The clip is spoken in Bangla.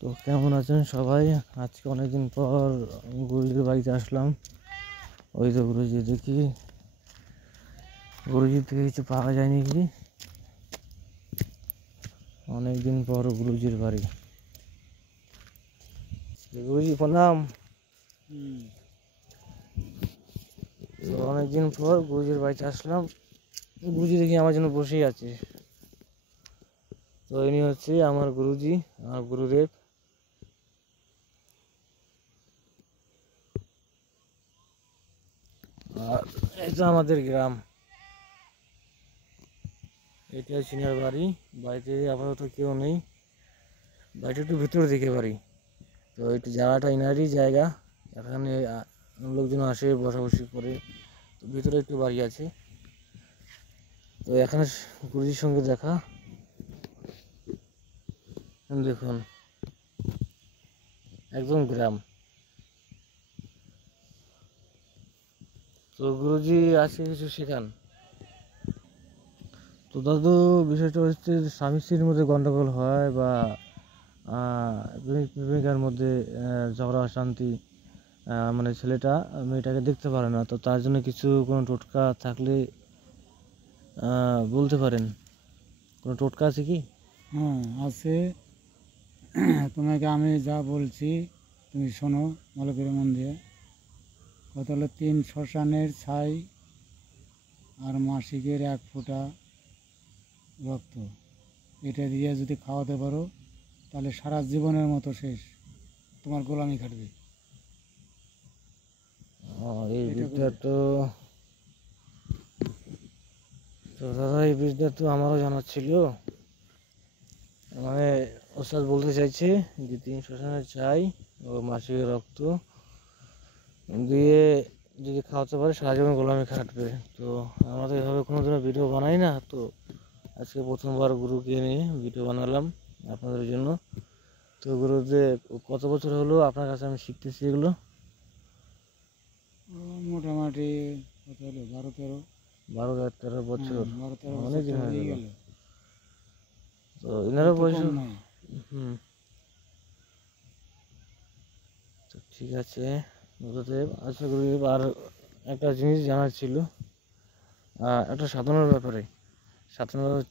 তো কেমন আছেন সবাই? আজকে অনেকদিন পর গুরুজির বাড়িতে আসলাম। ওই তো গুরুজি, দেখি গুরুজির থেকে কিছু পাওয়া যায়নি কি। অনেকদিন পর গুরুজির বাড়ি। গুরুজি প্রণাম। তো অনেকদিন পর গুরুজির বাড়িতে আসলাম। গুরুজি দেখি আমার জন্য বসেই আছে। তো ইনি হচ্ছে আমার গুরুজি, আমার গুরুদেব। আর এটা আমাদের গ্রাম, এটা সিনিয়র বাড়ি। বাড়িতে আপাতত কেউ নেই, বাড়িটা একটু ভিতরে দিকে বাড়ি। তো একটু জায়গাটা ইনারই জায়গা, এখানে লোকজন আসে বসাবসি করে। তো ভিতরে একটু বাড়ি আছে। তো এখানে গুরুজির সঙ্গে দেখা, দেখুন একদম গ্রাম। তো গুরুজি আছে কিছু শেখান। তো দাদু, বিষয়টা হচ্ছে স্বামী স্ত্রীর মধ্যে গন্ডগোল হয় বা প্রেমিকার মধ্যে ঝগড়া অশান্তি, মানে ছেলেটা মেয়েটাকে দেখতে পারে না। তো তার জন্য কিছু কোনো টোটকা থাকলে বলতে পারেন। কোনো টোটকা আছে কি? হ্যাঁ আছে। তোমাকে আমি যা বলছি তুমি শোনো ভালো করে মন দিয়ে। কত হলো 3 শ্মশানের ছাই আর মাসিকের 1 ফোঁটা রক্ত, এটা দিয়ে যদি খাওয়াতে পারো তাহলে সারা জীবনের মতো শেষ, তোমার গোলামি খাটবে। এই এটা বিদ্যা করবে। তো তো দাদা, এই বিদ্যা তো আমারও জানা ছিল। মানে ওস্তাদ বলতে চাইছে যে 3 শ্মশানের চাই ও মাসিকের রক্ত দিয়ে যদি খাওয়াতে পারে সারা জীবন গোলামি খাটবে। তো আমরা তো এভাবে কোনোদিনও ভিডিও বানাই না। তো আজকে প্রথমবার গুরুকে নিয়ে ভিডিও বানালাম আপনাদের জন্য। তো গুরুদেব, কত বছর হলো আপনার কাছে আমি শিখতেছি এগুলো? মোটামুটি কত হলো 12-13। 12-13 বছর। 12-13 বছর অনেক তো দিন হয়ে হয়েই গেল। গেল। তো এনারও অত বয়স। কম নয়। হুম। তো ঠিক আছে গুরুদেব। আচ্ছা গুরুদেব, আর একটা জিনিস জানার ছিল, একটা সাধনার ব্যাপারে। সাধনার